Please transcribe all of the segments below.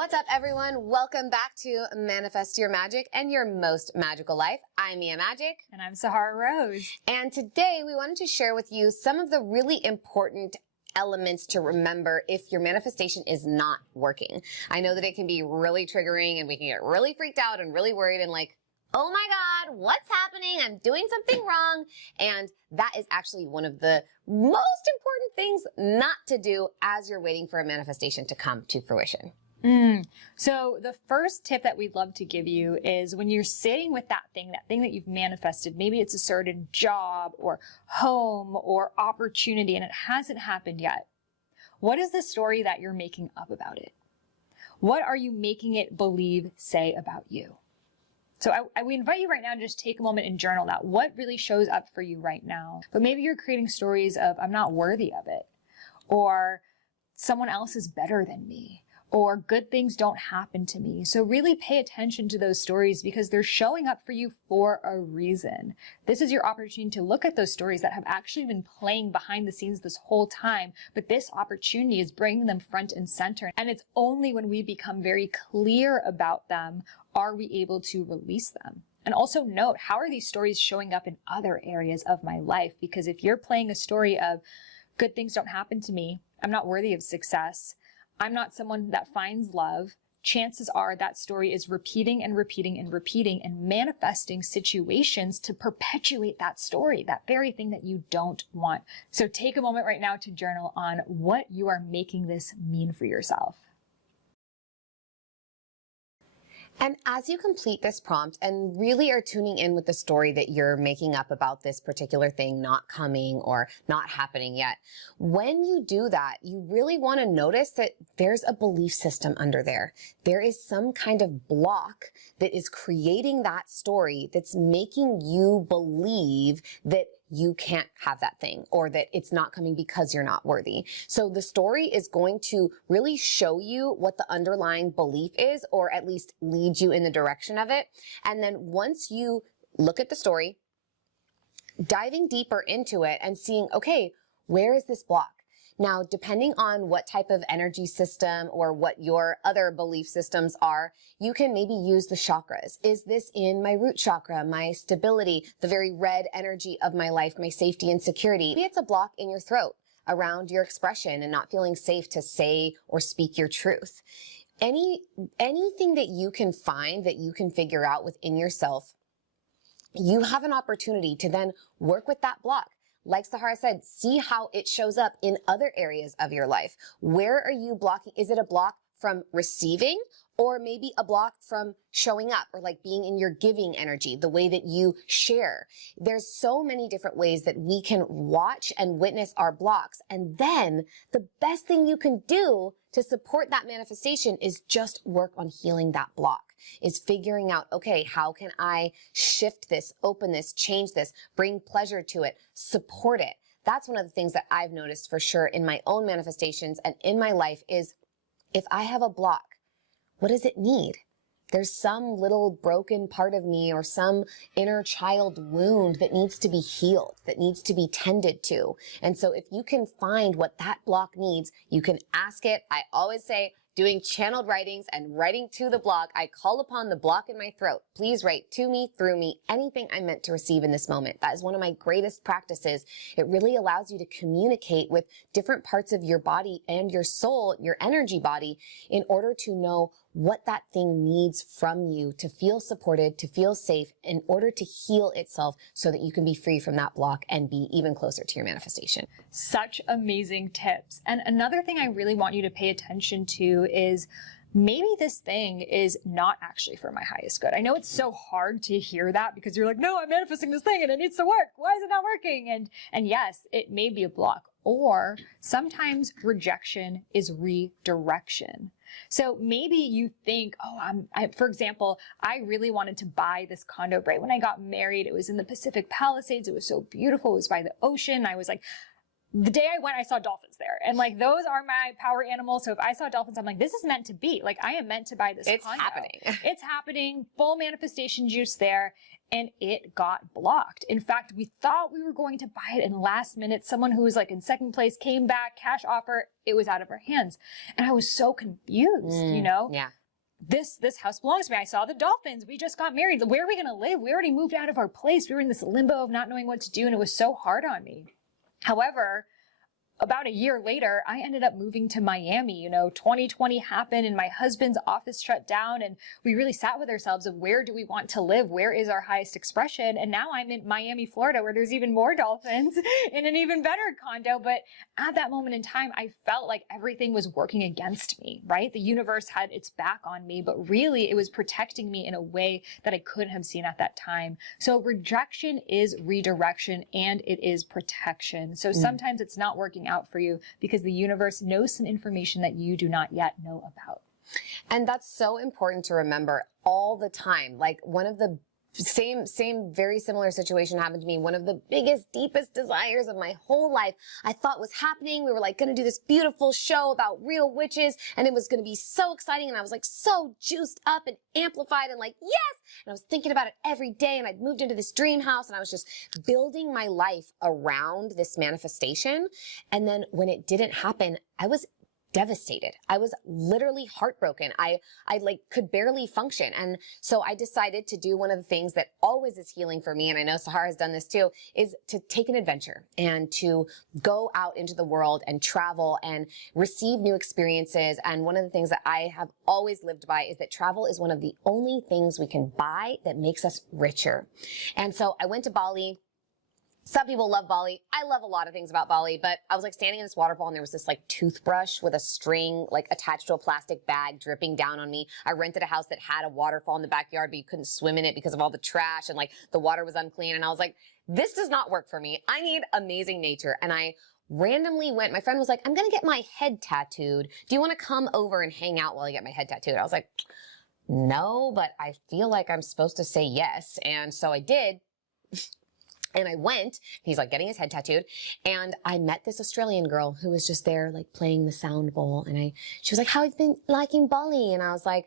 What's up, everyone? Welcome back to Manifest Your Magic and Your Most Magical Life. I'm Mia Magik. And I'm Sahara Rose. And today we wanted to share with you some of the really important elements to remember if your manifestation is not working. I know that it can be really triggering and we can get really freaked out and really worried and like, oh my God, what's happening? I'm doing something wrong. And that is actually one of the most important things not to do as you're waiting for a manifestation to come to fruition. So the first tip that we'd love to give you is when you're sitting with that thing that you've manifested, maybe it's a certain job or home or opportunity and it hasn't happened yet. What is the story that you're making up about it? What are you making it believe, say about you? So we invite you right now to just take a moment and journal that. What really shows up for you right now? But maybe you're creating stories of, I'm not worthy of it, or someone else is better than me, or good things don't happen to me. So really pay attention to those stories because they're showing up for you for a reason. This is your opportunity to look at those stories that have actually been playing behind the scenes this whole time, but this opportunity is bringing them front and center. And it's only when we become very clear about them are we able to release them. And also note, how are these stories showing up in other areas of my life? Because if you're playing a story of good things don't happen to me, I'm not worthy of success, I'm not someone that finds love, chances are that story is repeating and repeating and repeating and manifesting situations to perpetuate that story, that very thing that you don't want. So take a moment right now to journal on what you are making this mean for yourself. And as you complete this prompt and really are tuning in with the story that you're making up about this particular thing not coming or not happening yet, when you do that, you really want to notice that there's a belief system under there. There is some kind of block that is creating that story that's making you believe that you can't have that thing or that it's not coming because you're not worthy. So the story is going to really show you what the underlying belief is, or at least lead you in the direction of it. And then once you look at the story, diving deeper into it and seeing, okay, where is this block? Now, depending on what type of energy system or what your other belief systems are, you can maybe use the chakras. Is this in my root chakra, my stability, the very red energy of my life, my safety and security? Maybe it's a block in your throat around your expression and not feeling safe to say or speak your truth. Anything that you can find, that you can figure out within yourself, you have an opportunity to then work with that block. Like Sahara said, see how it shows up in other areas of your life. Where are you blocking? Is it a block from receiving, or maybe a block from showing up, or like being in your giving energy, the way that you share? There's so many different ways that we can watch and witness our blocks. And then the best thing you can do to support that manifestation is just work on healing that block. Is figuring out, okay, how can I shift this, open this, change this, bring pleasure to it, support it? That's one of the things that I've noticed for sure in my own manifestations and in my life is if I have a block, what does it need? There's some little broken part of me or some inner child wound that needs to be healed, that needs to be tended to. And so if you can find what that block needs, you can ask it. I always say, doing channeled writings and writing to the block, I call upon the block in my throat. Please write to me, through me, anything I'm meant to receive in this moment. That is one of my greatest practices. It really allows you to communicate with different parts of your body and your soul, your energy body, in order to know what that thing needs from you to feel supported, to feel safe, in order to heal itself so that you can be free from that block and be even closer to your manifestation. Such amazing tips. And another thing I really want you to pay attention to is maybe this thing is not actually for my highest good. I know it's so hard to hear that because you're like, no, I'm manifesting this thing and it needs to work. Why is it not working? And yes, it may be a block. Or sometimes rejection is redirection. So maybe you think, oh, for example, I really wanted to buy this condo right when I got married. It was in the Pacific Palisades. It was so beautiful. It was by the ocean. I was like, the day I went, I saw dolphins there. And like, those are my power animals. So if I saw dolphins, I'm like, this is meant to be. Like, I am meant to buy this condo. It's happening. It's happening. Full manifestation juice there. and it got blocked. In fact, we thought we were going to buy it in the last minute. Someone who was like in second place came back, cash offer, it was out of our hands. And I was so confused, you know? Yeah. This house belongs to me. I saw the dolphins. We just got married. Where are we going to live? We already moved out of our place. We were in this limbo of not knowing what to do, and it was so hard on me. However, about a year later, I ended up moving to Miami. You know, 2020 happened and my husband's office shut down, and we really sat with ourselves of where do we want to live? Where is our highest expression? And now I'm in Miami, Florida, where there's even more dolphins in an even better condo. But at that moment in time, I felt like everything was working against me, right? The universe had its back on me, but really it was protecting me in a way that I couldn't have seen at that time. So rejection is redirection and it is protection. So sometimes it's not working out for you because the universe knows some information that you do not yet know about. And that's so important to remember all the time. Like one of the very similar situation happened to me. One of the biggest, deepest desires of my whole life, I thought was happening. We were like going to do this beautiful show about real witches and it was going to be so exciting. And I was like so juiced up and amplified and like, yes. And I was thinking about it every day and I'd moved into this dream house and I was just building my life around this manifestation. And then when it didn't happen, I was devastated. I was literally heartbroken. I like could barely function. And so I decided to do one of the things that always is healing for me. And I know Sahara has done this too, is to take an adventure and to go out into the world and travel and receive new experiences. And one of the things that I have always lived by is that travel is one of the only things we can buy that makes us richer. And so I went to Bali. Some people love Bali. I love a lot of things about Bali, but I was like standing in this waterfall and there was this like toothbrush with a string like attached to a plastic bag dripping down on me. I rented a house that had a waterfall in the backyard, but you couldn't swim in it because of all the trash and like the water was unclean. And I was like, this does not work for me. I need amazing nature. And I randomly went, my friend was like, I'm going to get my head tattooed. Do you want to come over and hang out while I get my head tattooed? I was like, no, but I feel like I'm supposed to say yes. And so I did. And I went, he's like getting his head tattooed, and I met this Australian girl who was just there like playing the sound bowl. And she was like, how have you been liking Bali? And I was like,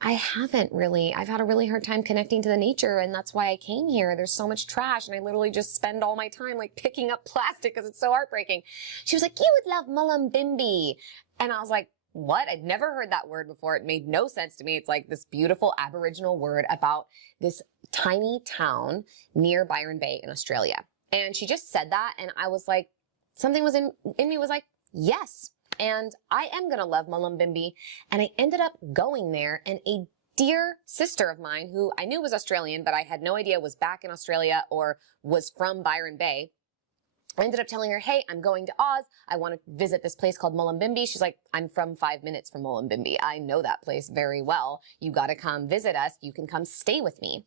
I haven't really. I've had a really hard time connecting to the nature, and that's why I came here. There's so much trash, and I literally just spend all my time like picking up plastic because it's so heartbreaking. She was like, you would love Mullumbimby. And I was like, what? I'd never heard that word before. It made no sense to me. It's like this beautiful Aboriginal word about this tiny town near Byron Bay in Australia. And she just said that. And I was like, something was in me was like, yes. And I am going to love Mullumbimby. And I ended up going there, and a dear sister of mine who I knew was Australian, but I had no idea was back in Australia or was from Byron Bay. I ended up telling her, hey, I'm going to Oz. I want to visit this place called Mullumbimby. She's like, I'm from 5 minutes from Mullumbimby. I know that place very well. You got to come visit us. You can come stay with me.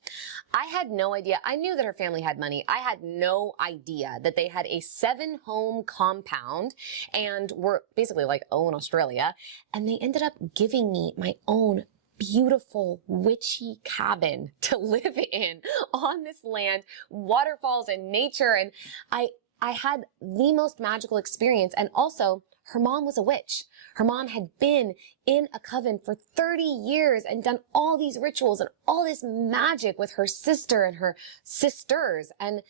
I had no idea. I knew that her family had money. I had no idea that they had a 7-home compound and were basically like, in Australia. And they ended up giving me my own beautiful witchy cabin to live in on this land, waterfalls and nature. And I had the most magical experience. And also, her mom was a witch. Her mom had been in a coven for 30 years and done all these rituals and all this magic with her sister and her sisters. And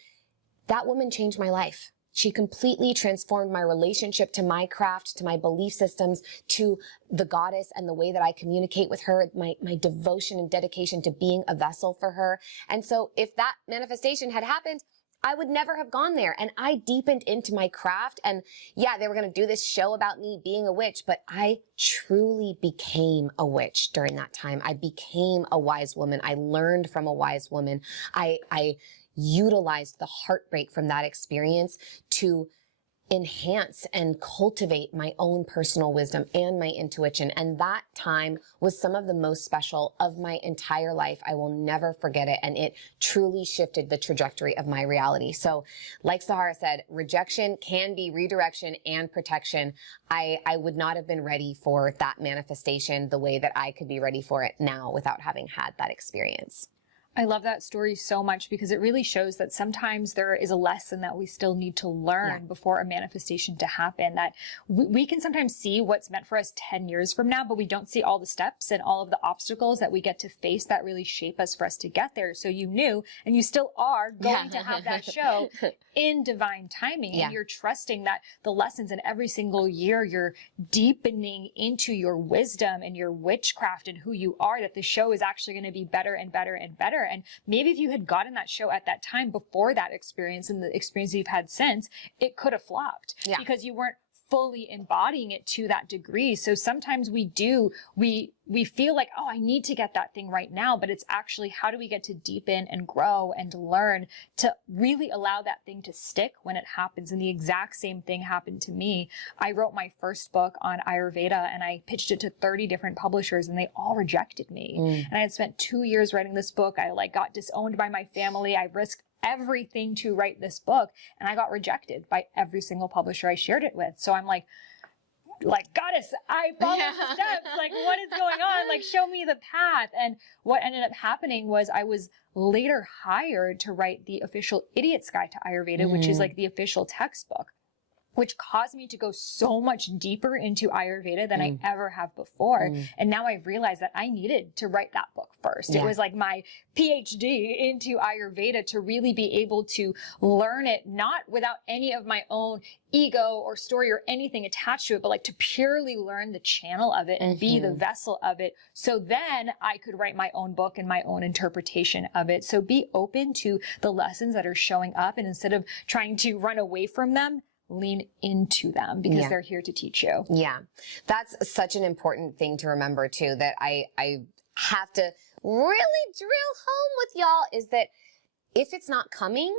that woman changed my life. She completely transformed my relationship to my craft, to my belief systems, to the goddess and the way that I communicate with her, my devotion and dedication to being a vessel for her. And so if that manifestation had happened, I would never have gone there. And I deepened into my craft. And yeah, they were going to do this show about me being a witch, but I truly became a witch during that time. I became a wise woman. I learned from a wise woman. I utilized the heartbreak from that experience to enhance and cultivate my own personal wisdom and my intuition. And that time was some of the most special of my entire life. I will never forget it. And it truly shifted the trajectory of my reality. So like Sahara said, rejection can be redirection and protection. I would not have been ready for that manifestation the way that I could be ready for it now without having had that experience. I love that story so much because it really shows that sometimes there is a lesson that we still need to learn before a manifestation to happen. That we can sometimes see what's meant for us 10 years from now, but we don't see all the steps and all of the obstacles that we get to face that really shape us for us to get there. So you knew, and you still are going to have that show in divine timing. And you're trusting that the lessons in every single year, you're deepening into your wisdom and your witchcraft and who you are, that the show is actually going to be better and better and better. And maybe if you had gotten that show at that time before that experience and the experience you've had since, it could have flopped because you weren't fully embodying it to that degree. So sometimes we feel like, oh, I need to get that thing right now, but it's actually, how do we get to deepen and grow and learn to really allow that thing to stick when it happens? And the exact same thing happened to me. I wrote my first book on Ayurveda and I pitched it to 30 different publishers and they all rejected me. And I had spent 2 years writing this book. I got disowned by my family. I risked everything to write this book and I got rejected by every single publisher I shared it with. So I'm like, goddess, I followed the steps. Like, what is going on? Like, show me the path. And what ended up happening was I was later hired to write the official Idiot's Guide to Ayurveda, which is like the official textbook, which caused me to go so much deeper into Ayurveda than I ever have before. And now I've realized that I needed to write that book first. It was like my PhD into Ayurveda to really be able to learn it, not without any of my own ego or story or anything attached to it, but like to purely learn the channel of it and be the vessel of it. So then I could write my own book and my own interpretation of it. So be open to the lessons that are showing up. And instead of trying to run away from them, lean into them because they're here to teach you. Yeah. That's such an important thing to remember too, that I have to really drill home with y'all, is that if it's not coming,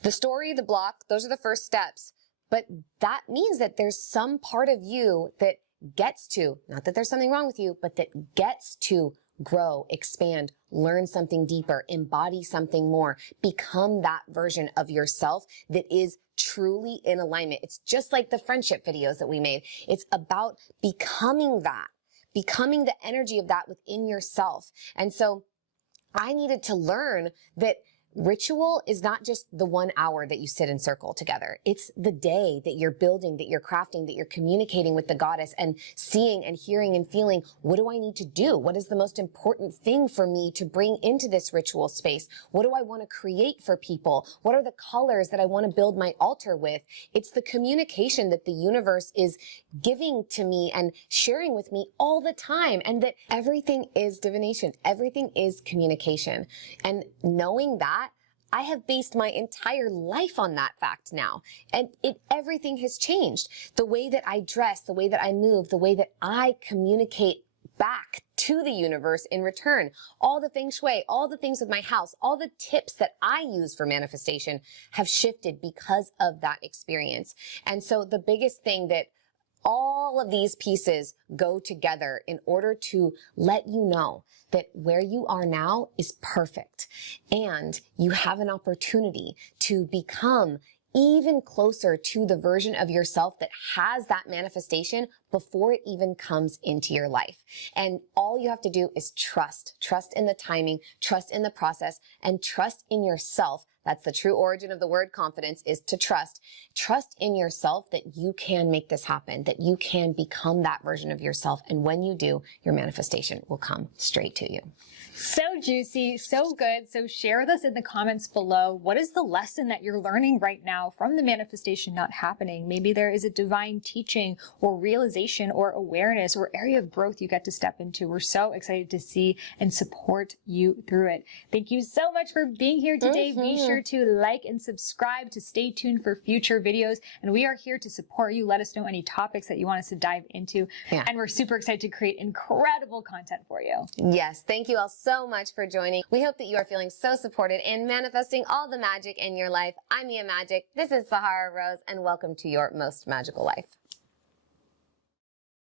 the story, the block, those are the first steps. But that means that there's some part of you that gets to, not that there's something wrong with you, but that gets to grow, expand, learn something deeper, embody something more, become that version of yourself that is truly in alignment. It's just like the friendship videos that we made. It's about becoming that, becoming the energy of that within yourself. And so I needed to learn that ritual is not just the 1 hour that you sit in circle together. It's the day that you're building, that you're crafting, that you're communicating with the goddess and seeing and hearing and feeling, what do I need to do? What is the most important thing for me to bring into this ritual space? What do I want to create for people? What are the colors that I want to build my altar with? It's the communication that the universe is giving to me and sharing with me all the time, and that everything is divination. Everything is communication. And knowing that, I have based my entire life on that fact now. And everything has changed. The way that I dress, the way that I move, the way that I communicate back to the universe in return. All the feng shui, all the things with my house, all the tips that I use for manifestation have shifted because of that experience. And so the biggest thing that all of these pieces go together in order to let you know that where you are now is perfect, and you have an opportunity to become even closer to the version of yourself that has that manifestation before it even comes into your life. And all you have to do is trust in the timing, trust in the process, and trust in yourself. That's the true origin of the word confidence, is to trust. Trust in yourself that you can make this happen, that you can become that version of yourself. And when you do, your manifestation will come straight to you. So juicy, so good. So share with us in the comments below, what is the lesson that you're learning right now from the manifestation not happening? Maybe there is a divine teaching or realization or awareness or area of growth you get to step into. We're so excited to see and support you through it. Thank you so much for being here today. Be sure to like and subscribe to stay tuned for future videos. And we are here to support you. Let us know any topics that you want us to dive into. And we're super excited to create incredible content for you. Yes, thank you all so much for joining. We hope that you are feeling so supported and manifesting all the magic in your life. I'm Mia Magik. This is Sahara Rose, and welcome to your most magical life.